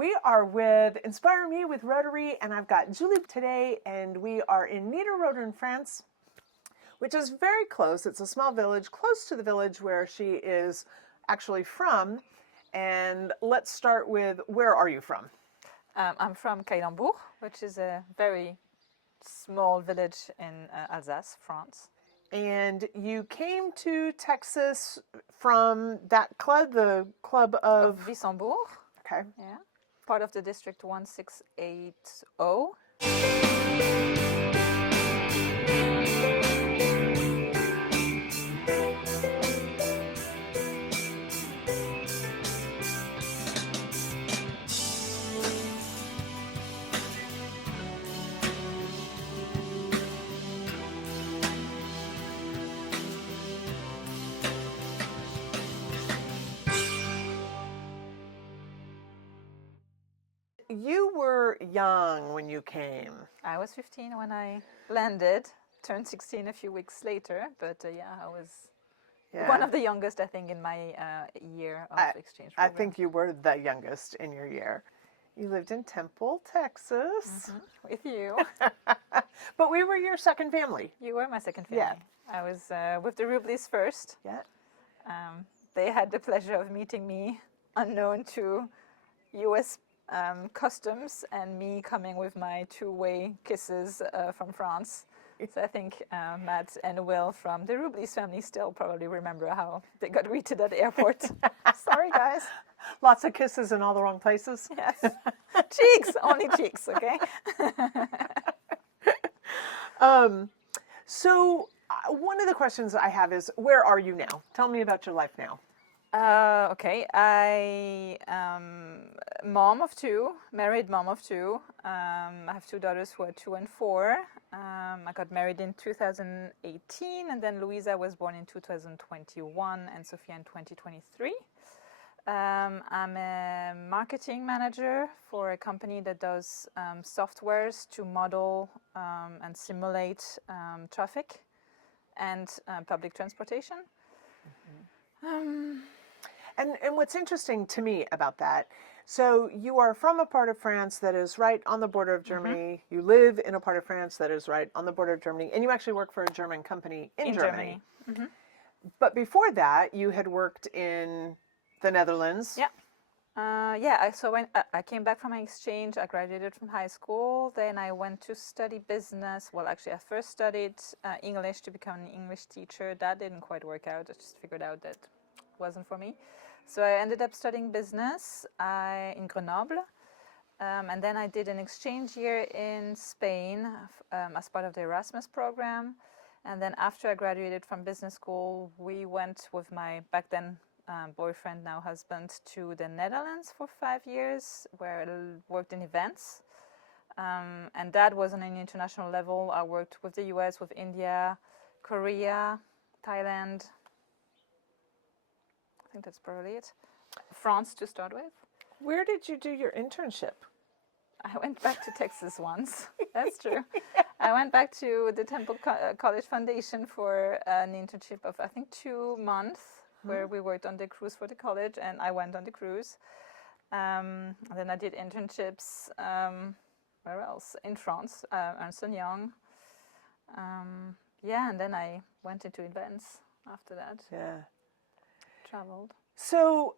We are with Inspire Me with Rotary, and I've got Julie today, and we are in Niederroder in France, which is very close. It's a small village, close to the village where she is actually from. And let's start with, where are you from? I'm from Caillembourg, which is a very small village in Alsace, France. And you came to Texas from that club, the club of Wissembourg. Okay. Yeah. Part of the district 1680. You were young when you came. I was 15 when I landed, turned 16 a few weeks later, but I was one of the youngest, I think, in my year of exchange program. I think you were the youngest in your year. You lived in Temple, Texas. With you. But we were your second family. You were my second family. Yeah. I was with the Rubleys first. Yeah. They had the pleasure of meeting me unknown to U.S. Customs, and me coming with my two-way kisses from France. So I think Matt and Will from the Rubleys family still probably remember how they got greeted at the airport. Sorry, guys. Lots of kisses in all the wrong places. Yes. Cheeks, only cheeks, okay? So one of the questions I have is, where are you now? Tell me about your life now. Okay, I mom of two, married mom of two. I have two daughters who are 2 and 4. I got married in 2018, and then Louisa was born in 2021, and Sophia in 2023. I'm a marketing manager for a company that does softwares to model and simulate traffic and public transportation. And what's interesting to me about that, so you are from a part of France that is right on the border of Germany. You live in a part of France that is right on the border of Germany, and you actually work for a German company in Germany. But before that, you had worked in the Netherlands. Yeah. So when I came back from my exchange, I graduated from high school. Then I went to study business. Well, actually, I first studied English to become an English teacher. That didn't quite work out. I just figured out that wasn't for me. So I ended up studying business in Grenoble. And then I did an exchange year in Spain as part of the Erasmus program. And then after I graduated from business school, we went with my back then boyfriend, now husband, to the Netherlands for 5 years, where I worked in events. And that was on an international level. I worked with the US, with India, Korea, Thailand. I think that's probably it. France to start with. Where did you do your internship? I went back to Texas once. That's true. I went back to the Temple College Foundation for an internship of, I think, 2 months, where we worked on the cruise for the college, and I went on the cruise. And then I did internships, where else? In France, Ernst & Young. And then I went into events after that. Yeah. Traveled. So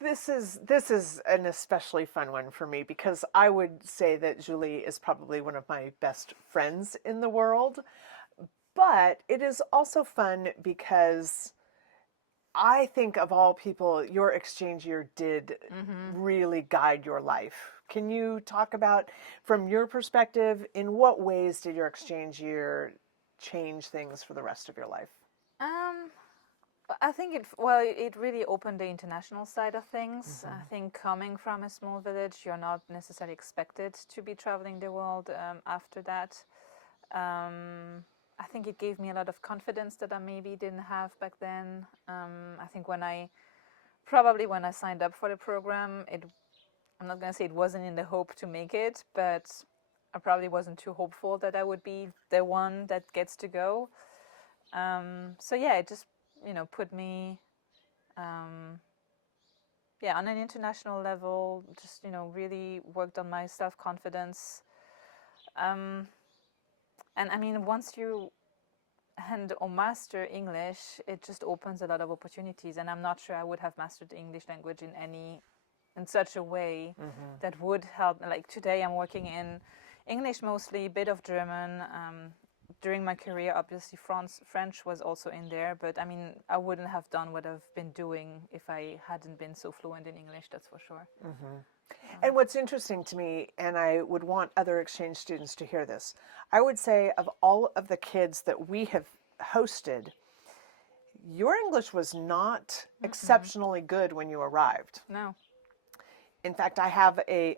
this is an especially fun one for me, because I would say that Julie is probably one of my best friends in the world. But it is also fun because I think, of all people, your exchange year did really guide your life. Can you talk about, from your perspective, in what ways did your exchange year change things for the rest of your life? I think it really opened the international side of things. I think coming from a small village, you're not necessarily expected to be traveling the world after that. I think it gave me a lot of confidence that I maybe didn't have back then. I think when I signed up for the program, I'm not going to say it wasn't in the hope to make it, but I probably wasn't too hopeful that I would be the one that gets to go. It just, put me yeah, on an international level, just, really worked on my self-confidence. And I mean, once you and or master English, it just opens a lot of opportunities. And I'm not sure I would have mastered the English language in such a way that would help. Like today, I'm working in English mostly, a bit of German. During my career, obviously, French was also in there. But I mean, I wouldn't have done what I've been doing if I hadn't been so fluent in English. That's for sure. And what's interesting to me, and I would want other exchange students to hear this, I would say of all of the kids that we have hosted, your English was not exceptionally good when you arrived. No. In fact, I have a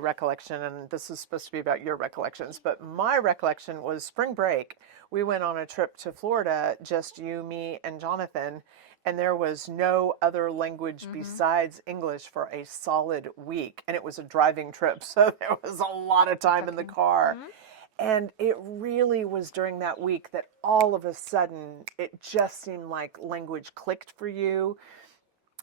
recollection, and this is supposed to be about your recollections, but my recollection was spring break. We went on a trip to Florida, just you, me, and Jonathan, and there was no other language besides English for a solid week. And it was a driving trip, so there was a lot of time in the car. And it really was during that week that all of a sudden it just seemed like language clicked for you.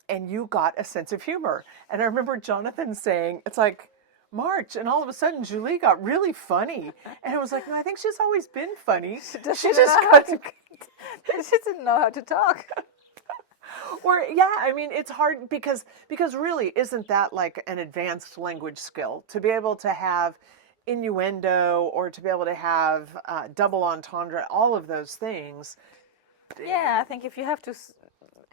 And you got a sense of humor. And I remember Jonathan saying, it's like March, and all of a sudden Julie got really funny. And I was like, no, I think she's always been funny. She just didn't know how to talk. Or, yeah, I mean, it's hard because really, isn't that like an advanced language skill? To be able to have innuendo or to be able to have double entendre, all of those things. Yeah, I think if you have to,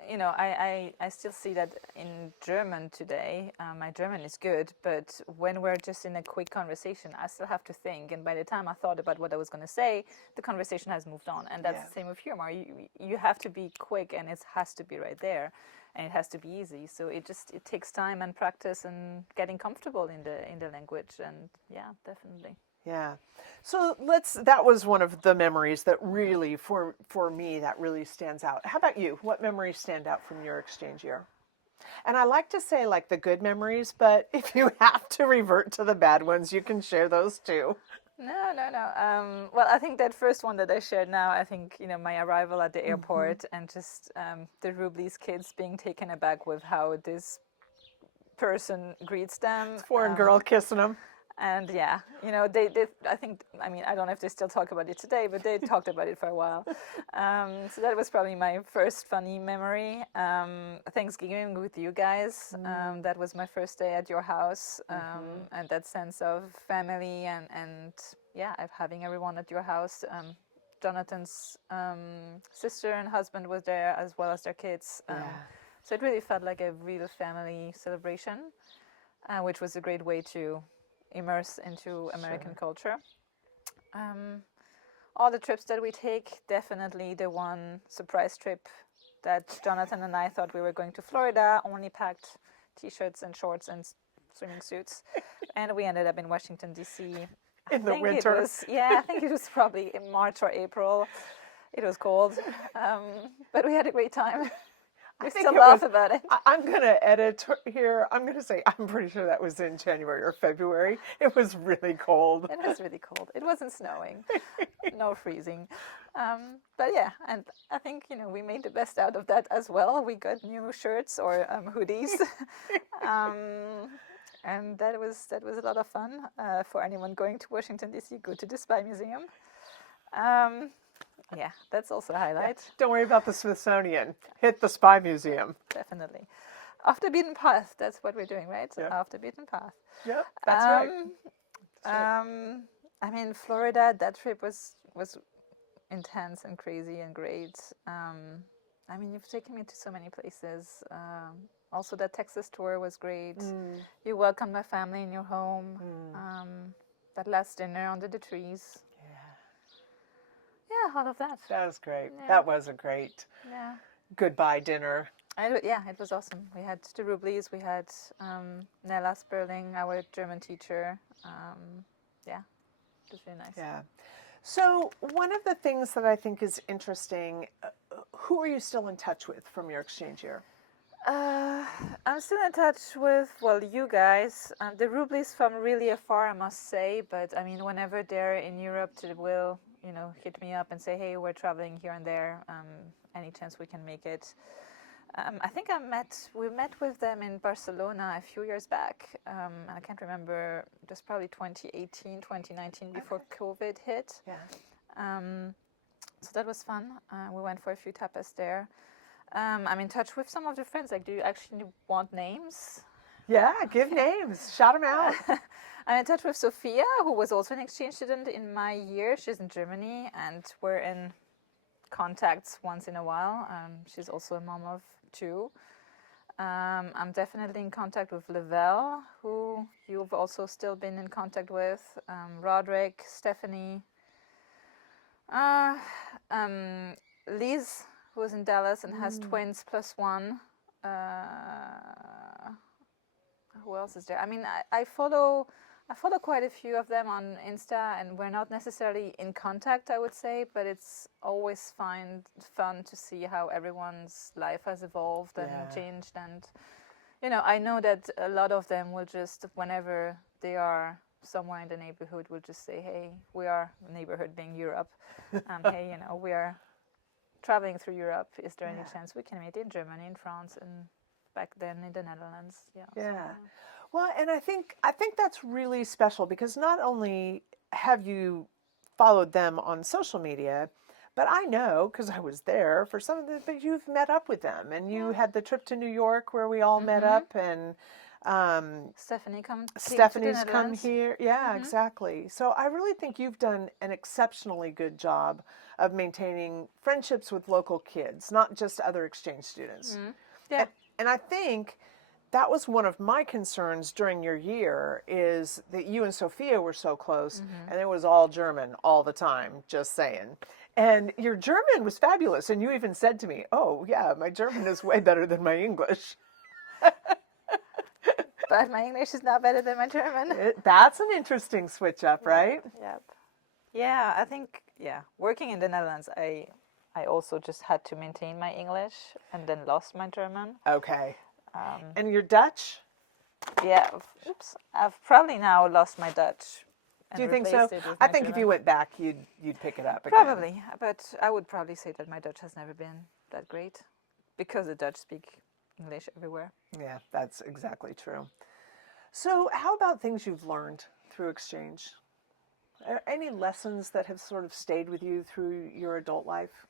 I still see that in German today. My German is good, but when we're just in a quick conversation, I still have to think. And by the time I thought about what I was going to say, the conversation has moved on. And that's the same with humor. You have to be quick, and it has to be right there, and it has to be easy. So it takes time and practice and getting comfortable in the language. And yeah, definitely. Yeah. So that was one of the memories that really, for me, that really stands out. How about you? What memories stand out from your exchange year? And I like to say like the good memories, but if you have to revert to the bad ones, you can share those too. No. Well, I think that first one that I shared now, I think, my arrival at the airport and just the Rubli's kids being taken aback with how this person greets them. Foreign girl kissing them. And yeah, they I think, I mean, I don't know if they still talk about it today, but they talked about it for a while. So that was probably my first funny memory. Thanksgiving with you guys, that was my first day at your house, and that sense of family and yeah, of having everyone at your house. Jonathan's sister and husband was there, as well as their kids. So it really felt like a real family celebration, which was a great way to immerse into American culture. All the trips that we take, definitely the one surprise trip that Jonathan and I thought we were going to Florida, only packed t-shirts and shorts and swimming suits, and we ended up in Washington, D.C. In the winter. I think it was probably in March or April. It was cold, but we had a great time. We still laugh about it. I'm going to edit here. I'm going to say I'm pretty sure that was in January or February. It was really cold. It was really cold. It wasn't snowing. No freezing. But yeah, and I think, we made the best out of that as well. We got new shirts or hoodies. And that was a lot of fun. For anyone going to Washington, D.C., go to the Spy Museum. Yeah, that's also a highlight. Yeah. Don't worry about the Smithsonian. Hit the Spy Museum. Definitely. Off the beaten path. That's what we're doing, right? So yeah. Off the beaten path. Yeah, that's right. I mean, Florida, that trip was intense and crazy and great. I mean, you've taken me to so many places. Also, that Texas tour was great. You welcomed my family in your home. That last dinner under the trees. Yeah, all of that. That was great. Yeah. That was a great goodbye dinner. It was awesome. We had the Rublis, we had Nella Sperling, our German teacher. It was really nice. Yeah. So one of the things that I think is interesting, who are you still in touch with from your exchange year? I'm still in touch with, you guys. The Rublis from really afar, I must say. But, I mean, whenever they're in Europe, they will, hit me up and say, hey, we're traveling here and there. Any chance we can make it? I think we met with them in Barcelona a few years back. I can't remember, it was probably 2018, 2019 before COVID hit. Yeah. So that was fun. We went for a few tapas there. I'm in touch with some of the friends. Like, do you actually want names? Yeah, give names. Shout them out. I'm in touch with Sophia, who was also an exchange student in my year. She's in Germany, and we're in contacts once in a while. She's also a mom of 2. I'm definitely in contact with Lavelle, who you've also still been in contact with. Roderick, Stephanie, Liz, who is in Dallas and has twins plus 1. Who else is there? I mean, I follow quite a few of them on Insta, and we're not necessarily in contact, I would say, but it's always fun to see how everyone's life has evolved and changed. And, I know that a lot of them will just, whenever they are somewhere in the neighborhood, will just say, hey, we are, neighborhood being Europe, hey, we are traveling through Europe. Is there any chance we can meet in Germany, in France, and back then in the Netherlands? Yeah. Well, and I think that's really special, because not only have you followed them on social media, but I know, because I was there for some of the, but you've met up with them, and you had the trip to New York where we all met up, and Stephanie's come here. Yeah, exactly. So I really think you've done an exceptionally good job of maintaining friendships with local kids, not just other exchange students. Yeah. And I think that was one of my concerns during your year, is that you and Sophia were so close, and it was all German all the time, just saying. And your German was fabulous, and you even said to me, oh, yeah, my German is way better than my English. But my English is not better than my German. That's an interesting switch up, right? Yep. Yeah, I think, working in the Netherlands, I also just had to maintain my English and then lost my German. Okay. And your Dutch? Yeah. Oops. I've probably now lost my Dutch. Do you think so? I think if you went back, you'd pick it up again. Probably, but I would probably say that my Dutch has never been that great, because the Dutch speak English everywhere. Yeah, that's exactly true. So how about things you've learned through exchange? Are any lessons that have sort of stayed with you through your adult life?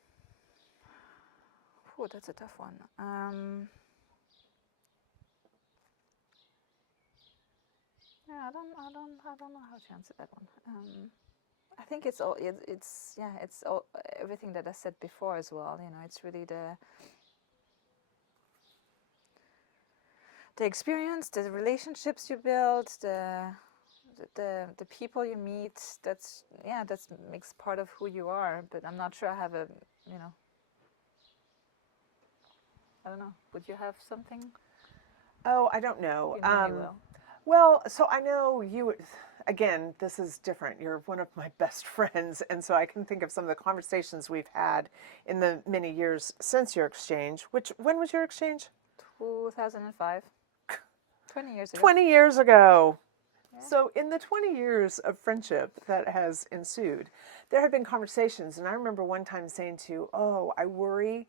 Oh, that's a tough one. Yeah, I don't know how to answer that one. I think it's all everything that I said before as well. It's really the experience, the relationships you build, the people you meet. That makes part of who you are. But I'm not sure I have I don't know. Would you have something? Oh, I don't know. You maybe will. Well, so I know you, again, this is different. You're one of my best friends, and so I can think of some of the conversations we've had in the many years since your exchange. When was your exchange? 2005. 20 years ago. 20 years ago. Yeah. So in the 20 years of friendship that has ensued, there have been conversations, and I remember one time saying to you, oh, I worry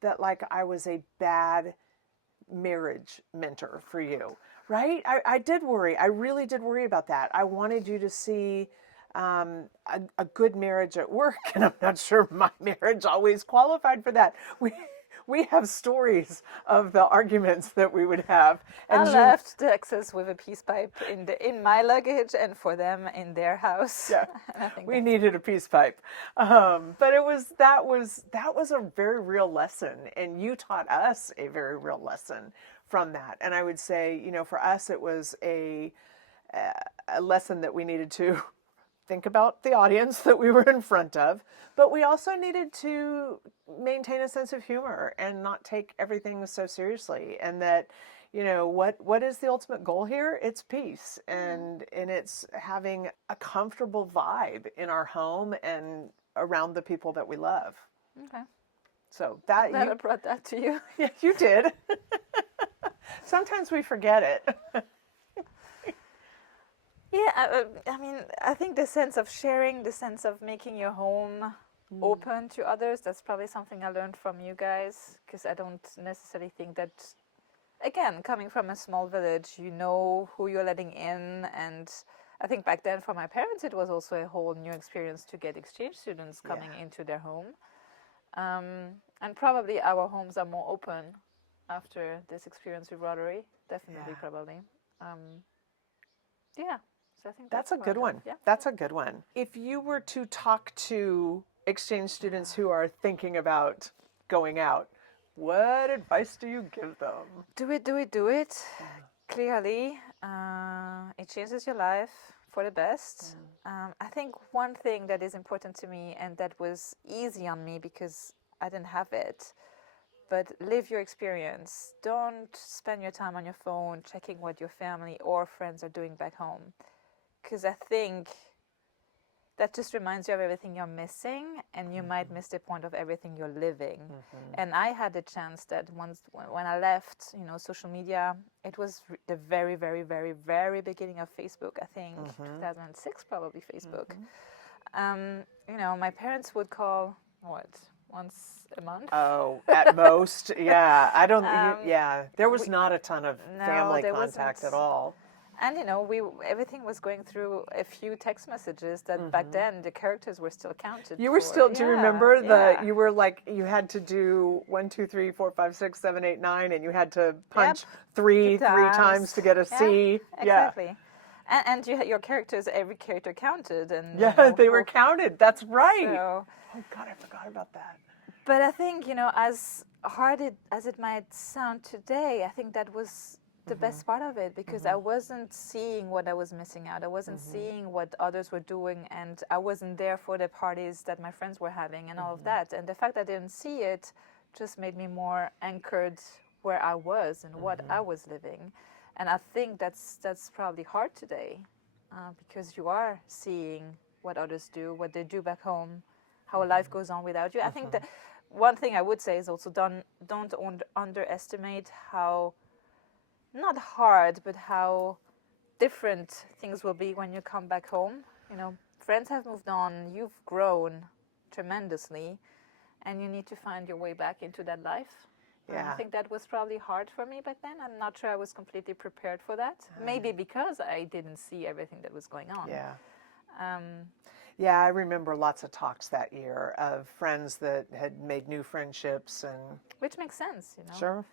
that I was a bad marriage mentor for you. Right? I did worry. I really did worry about that. I wanted you to see a good marriage at work, and I'm not sure my marriage always qualified for that. We have stories of the arguments that we would have. And I left Texas with a peace pipe in my luggage, and for them in their house. Yeah, I think we needed a peace pipe, but that was a very real lesson, and you taught us a very real lesson from that. And I would say, for us, it was a lesson that we needed to think about the audience that we were in front of, but we also needed to maintain a sense of humor and not take everything so seriously. And that, what is the ultimate goal here? It's peace, and it's having a comfortable vibe in our home and around the people that we love. Okay. So I brought that to you. Yeah, you did. Sometimes we forget it. Yeah, I mean, I think the sense of sharing, the sense of making your home open to others. That's probably something I learned from you guys, because I don't necessarily think that, again, coming from a small village, you know who you're letting in. And I think back then for my parents, it was also a whole new experience to get exchange students coming into their home. And probably our homes are more open after this experience with Rotary. Definitely, probably. Yeah. So I think That's a good one. Yeah. That's a good one. If you were to talk to exchange students who are thinking about going out, what advice do you give them? Do it, do it, do it. Clearly, it changes your life for the best. I think one thing that is important to me, and that was easy on me because I didn't have it, but live your experience. Don't spend your time on your phone checking what your family or friends are doing back home, because I think that just reminds you of everything you're missing, and you might miss the point of everything you're living. And I had the chance that once when I left, social media, it was the very, very, very, very beginning of Facebook. I think 2006, probably Facebook. My parents would call once a month. Oh, at most, yeah. I don't. There was not a ton of family contact at all. And everything was going through a few text messages that back then the characters were still counted. You were still. Do you remember you were like you had to do 1, 2, 3, 4, 5, 6, 7, 8, 9, and you had to punch three times to get a C. Exactly. And your characters, every character counted, and they were counted. That's right. So, oh God, I forgot about that. But I think as hard as it might sound today, I think that was the best part of it, because I wasn't seeing what I was missing out. I wasn't seeing what others were doing, and I wasn't there for the parties that my friends were having and all of that. And the fact that I didn't see it just made me more anchored where I was and what I was living. And I think that's probably hard today, because you are seeing what others do, what they do back home, how life goes on without you. I think that one thing I would say is also don't underestimate how, not hard, but how different things will be when you come back home. Friends have moved on, you've grown tremendously, and you need to find your way back into that life. I think that was probably hard for me back then. I'm not sure I was completely prepared for that. Maybe because I didn't see everything that was going on. I remember lots of talks that year of friends that had made new friendships, and which makes sense, Sure.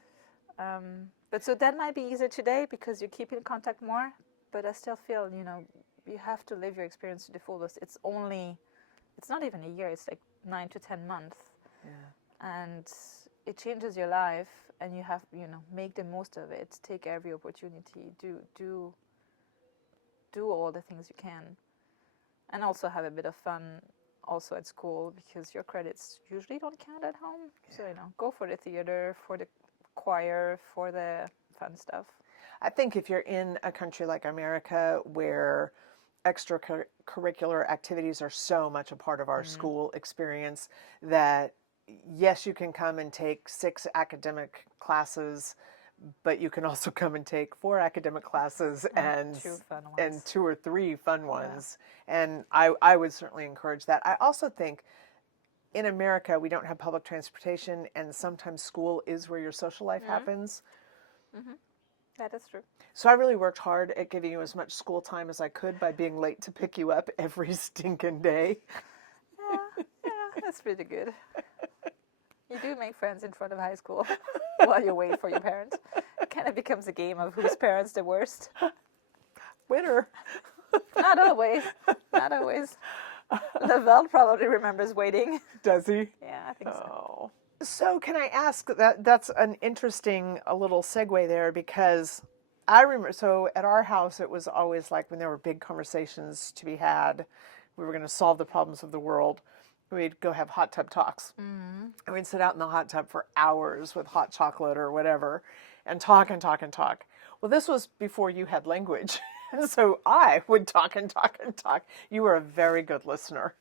But so that might be easier today because you keep in contact more. But I still feel, you have to live your experience to the fullest. It's not even a year. It's like 9 to 10 months. And it changes your life, and you have, make the most of it. Take every opportunity. Do all the things you can, and also have a bit of fun also at school, because your credits usually don't count at home. So go for the theater, for the choir, for the fun stuff. I think if you're in a country like America where extracurricular activities are so much a part of our school experience, that yes, you can come and take 6 academic classes, but you can also come and take 4 academic classes and 2 or 3 fun ones. And I would certainly encourage that. I also think in America, we don't have public transportation, and sometimes school is where your social life happens. That is true. So I really worked hard at giving you as much school time as I could by being late to pick you up every stinking day. Yeah, that's pretty good. You do make friends in front of high school while you wait for your parents. It kind of becomes a game of whose parents the worst. Winner. Not always. Not always. Lavelle probably remembers waiting. Does he? Yeah, I think so. So can I ask, that's an interesting little segue there, because I remember, so at our house, it was always like when there were big conversations to be had, we were going to solve the problems of the world, we'd go have hot tub talks. And we'd sit out in the hot tub for hours with hot chocolate or whatever and talk and talk and talk. Well, this was before you had language. And so I would talk and talk and talk. You were a very good listener.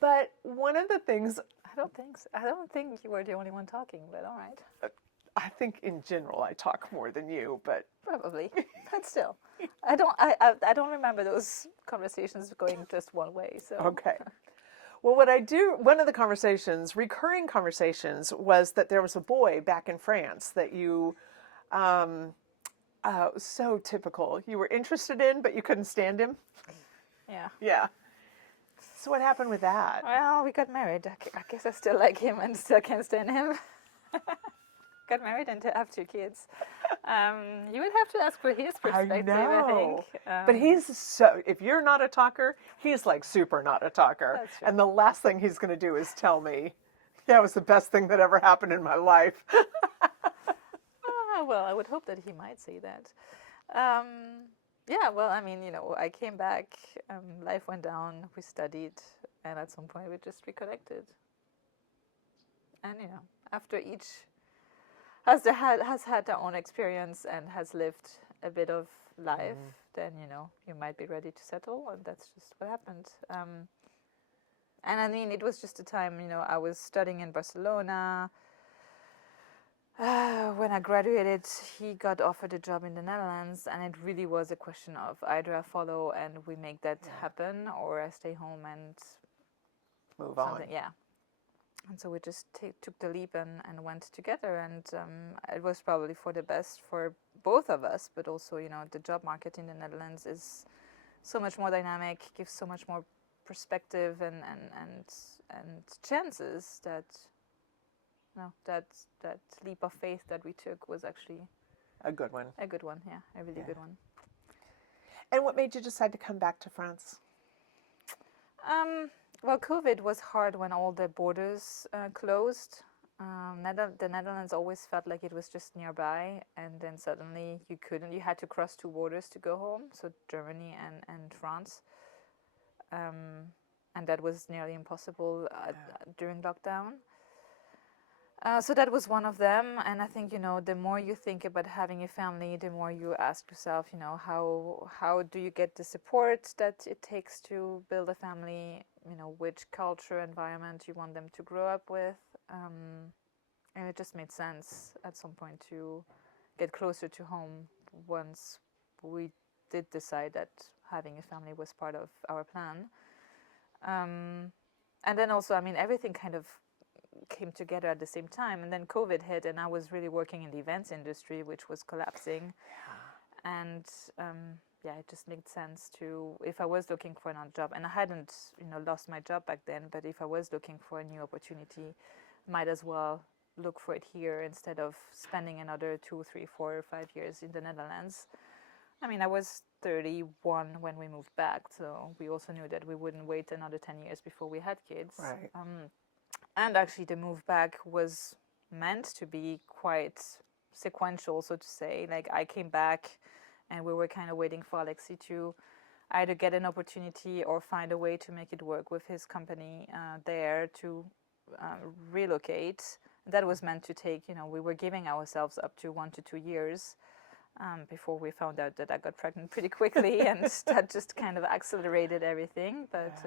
But one of the things... I don't think so. I don't think you were the only one talking, but all right. I think in general I talk more than you, but... Probably. But still. I don't remember those conversations going just one way. So. Okay. Well, one of the conversations, recurring conversations, was that there was a boy back in France that you, so typical, you were interested in, but you couldn't stand him. Yeah. Yeah. So what happened with that? Well, we got married. I guess I still like him and still can't stand him. Got married and have 2 kids. You would have to ask for his perspective, I think. But he's so, if you're not a talker, he's like super not a talker. That's true. And the last thing he's going to do is tell me, yeah, it was the best thing that ever happened in my life. Well, I would hope that he might say that. Yeah, well, I mean, I came back, life went down, we studied, and at some point we just reconnected. And, after each has had their own experience and has lived a bit of life, then, you might be ready to settle, and that's just what happened. And I mean, it was just a time, I was studying in Barcelona. When I graduated, he got offered a job in the Netherlands, and it really was a question of either I follow and we make that happen, or I stay home and move on. Yeah. And so we just took the leap and went together, and it was probably for the best for both of us, but also, the job market in the Netherlands is so much more dynamic, gives so much more perspective and chances that that leap of faith that we took was actually a good one. A good one, yeah, a really good one. And what made you decide to come back to France? Well, COVID was hard when all the borders closed. The Netherlands always felt like it was just nearby, and then suddenly you couldn't. You had to cross 2 borders to go home, so Germany and France. And that was nearly impossible during lockdown. So that was one of them, and I think, the more you think about having a family, the more you ask yourself, how do you get the support that it takes to build a family, which culture, environment you want them to grow up with, and it just made sense at some point to get closer to home once we did decide that having a family was part of our plan. And then also, I mean, everything kind of came together at the same time, and then COVID hit, and I was really working in the events industry, which was collapsing. And it just made sense to, if I was looking for another job, and I hadn't lost my job back then, but if I was looking for a new opportunity, might as well look for it here instead of spending another 2, 3, 4, or 5 years in the Netherlands. I mean, I was 31 when we moved back, so we also knew that we wouldn't wait another 10 years before we had kids. Right. And actually, the move back was meant to be quite sequential, so to say. Like, I came back, and we were kind of waiting for Alexi to either get an opportunity or find a way to make it work with his company there to relocate. That was meant to take, we were giving ourselves up to 1 to 2 years before we found out that I got pregnant pretty quickly, and that just kind of accelerated everything. But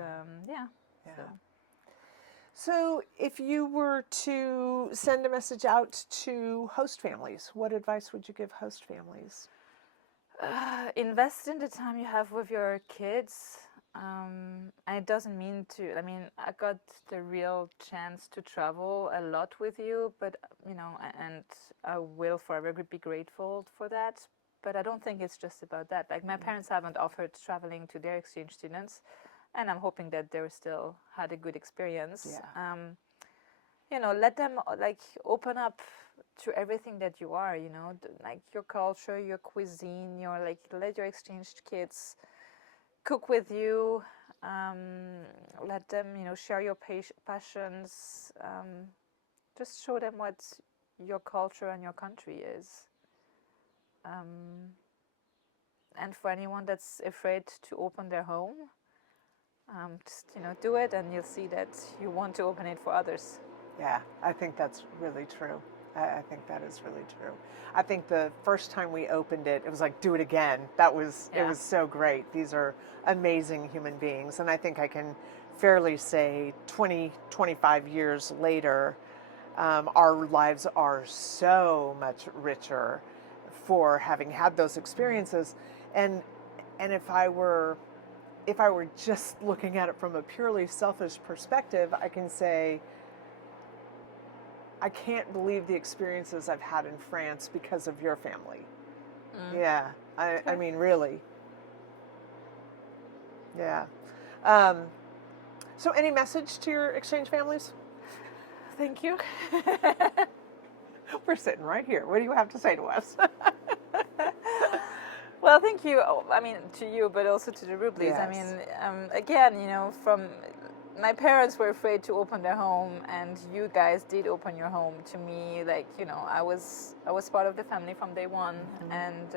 So if you were to send a message out to host families, what advice would you give host families? Invest in the time you have with your kids. And it doesn't mean I I got the real chance to travel a lot with you, but, and I will forever be grateful for that. But I don't think it's just about that. Like, my parents haven't offered traveling to their exchange students, and I'm hoping that they still had a good experience. Let them open up to everything that you are, like your culture, your cuisine, let your exchange kids cook with you. Let them, share your passions. Just show them what your culture and your country is. And for anyone that's afraid to open their home, just do it, and you'll see that you want to open it for others. Yeah, I think that's really true. I think that is really true. I think the first time we opened it, it was like, do it again. It was so great. These are amazing human beings. And I think I can fairly say 20, 25 years later, our lives are so much richer for having had those experiences. And if I were if I were just looking at it from a purely selfish perspective, I can say, I can't believe the experiences I've had in France because of your family. Yeah, I mean, really. Yeah. So any message to your exchange families? Thank you. We're sitting right here. What do you have to say to us? Well, thank you. I mean, to you, but also to the Rubleys. Yes. I mean, again, you know, from my parents were afraid to open their home, and you guys did open your home to me. Like, you know, I was part of the family from day one, and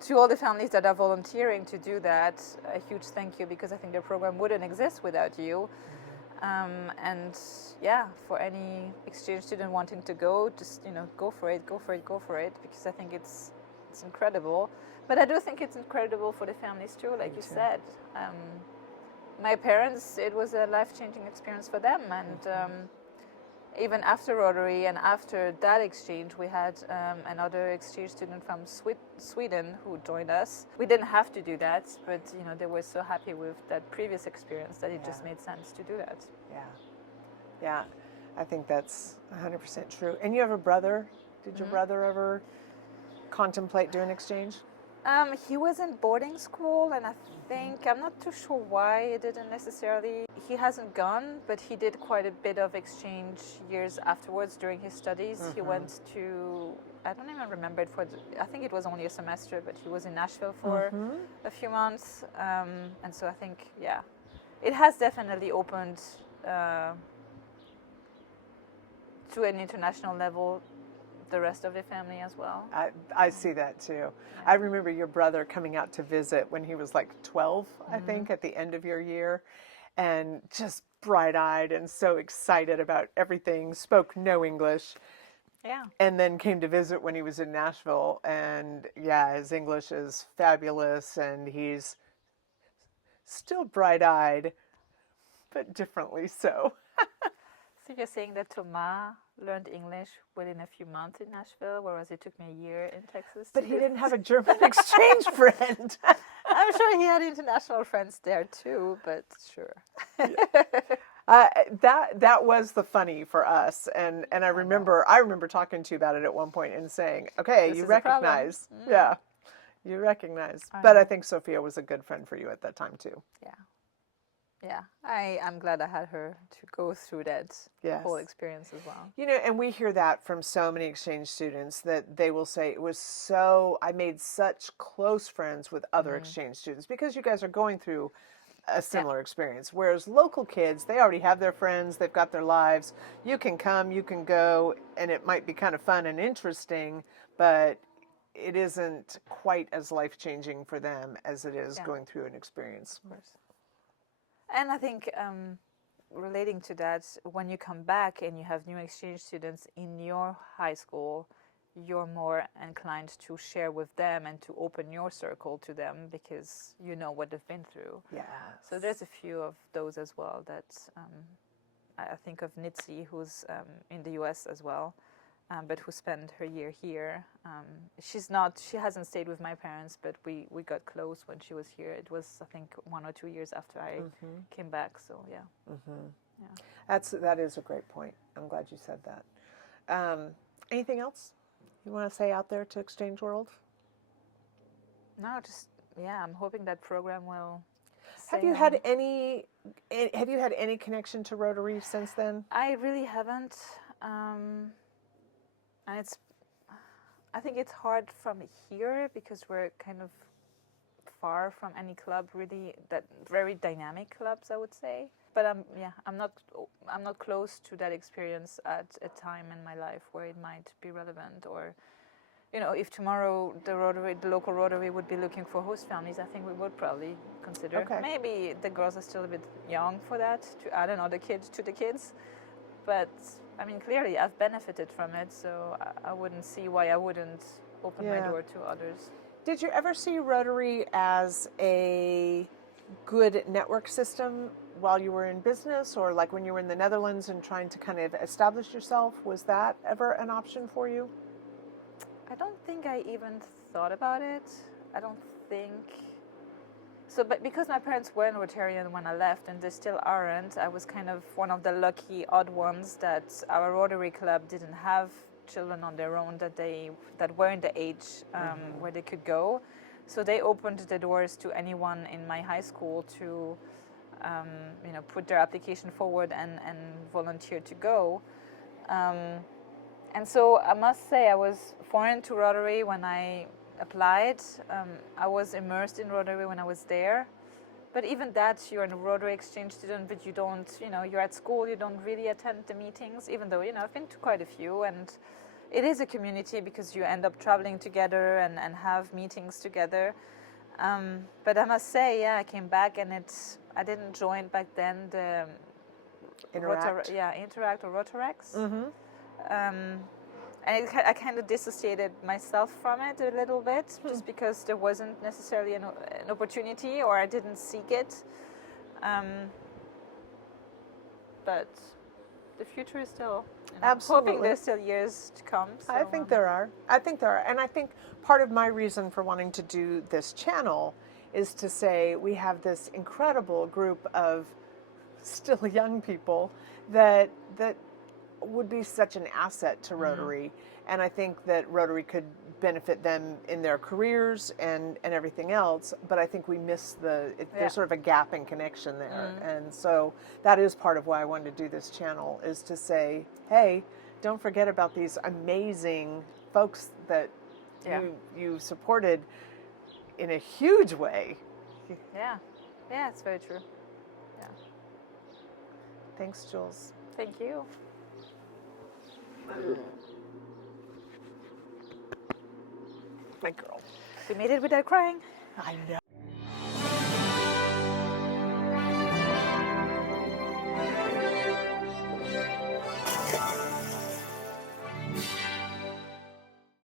to all the families that are volunteering to do that, a huge thank you, because I think the program wouldn't exist without you. And yeah, for any exchange student wanting to go, just, you know, go for it, because I think it's incredible. But I do think it's incredible for the families too, like you said. My parents, it was a life-changing experience for them, and even after Rotary and after that exchange, we had another exchange student from Sweden who joined us. We didn't have to do that, but you know, they were so happy with that previous experience that it just made sense to do that. Yeah, I think that's 100% true. And you have a brother. Did your brother ever contemplate doing exchange? He was in boarding school, and I think, I'm not too sure why he didn't necessarily. He hasn't gone, but he did quite a bit of exchange years afterwards during his studies. He went to, I don't even remember it I think it was only a semester, but he was in Nashville for a few months. And so I think, yeah, it has definitely opened to an international level the rest of the family as well. I see that too. I remember your brother coming out to visit when he was like 12, I think, at the end of your year, and just bright-eyed and so excited about everything, spoke no English. Yeah. And then came to visit when he was in Nashville, and yeah, his English is fabulous, and he's still bright-eyed, but differently so. So you're saying that Thomas learned English within a few months in Nashville, whereas it took me a year in Texas. But he didn't have a German exchange friend. I'm sure he had international friends there too, but sure. That was the funny for us, and I remember talking to you about it at one point and saying, okay, you recognize, you recognize. But I think Sophia was a good friend for you at that time too. Yeah, I'm glad I had her to go through that whole experience as well. You know, and we hear that from so many exchange students that they will say, I made such close friends with other exchange students because you guys are going through a similar experience. Whereas local kids, they already have their friends, they've got their lives. You can come, you can go, and it might be kind of fun and interesting, but it isn't quite as life-changing for them as it is going through an experience. Of course. And I think relating to that, when you come back and you have new exchange students in your high school, you're more inclined to share with them and to open your circle to them because you know what they've been through. Yeah. So there's a few of those as well that I think of Nitsi, who's in the US as well, but who spent her year here. She hasn't stayed with my parents, but we got close when she was here. It was, I think, 1 or 2 years after I came back. So yeah. That is a great point. I'm glad you said that. Anything else you want to say out there to Exchange World? No, just I'm hoping that program will. Have you had any connection to Rotary since then? I really haven't. And I think it's hard from here because we're kind of far from any club really, that very dynamic clubs, I would say. But I'm not close to that experience at a time in my life where it might be relevant. Or, you know, if tomorrow the local Rotary would be looking for host families, I think we would probably consider. Okay. Maybe the girls are still a bit young for that, to add another kid to the kids. But I mean, clearly I've benefited from it, so I wouldn't see why I wouldn't open my door to others. Did you ever see Rotary as a good network system while you were in business, or like when you were in the Netherlands and trying to kind of establish yourself? Was that ever an option for you? I don't think I even thought about it. I don't think... So, but because my parents weren't Rotarian when I left, and they still aren't, I was kind of one of the lucky odd ones that our Rotary Club didn't have children on their own that were in the age where they could go. So they opened the doors to anyone in my high school to, put their application forward and volunteer to go. And so I must say I was foreign to Rotary when I applied. I was immersed in Rotary when I was there. But even that, you're a Rotary Exchange student, but you don't, you're at school, you don't really attend the meetings, even though, I've been to quite a few. And it is a community because you end up traveling together and have meetings together. But I must say, I came back and I didn't join back then the Interact. Interact or Rotarex. And I kind of dissociated myself from it a little bit, just because there wasn't necessarily an opportunity, or I didn't seek it. But the future is still, Absolutely. hoping there's still years to come. So, I think there are. And I think part of my reason for wanting to do this channel is to say we have this incredible group of still young people that would be such an asset to Rotary. And I think that Rotary could benefit them in their careers and everything else. But I think we miss there's sort of a gap in connection there. And so that is part of why I wanted to do this channel, is to say, hey, don't forget about these amazing folks that you supported in a huge way. Yeah, it's very true. Yeah. Thanks, Jules. Thank you. My girl. We made it without crying. I know.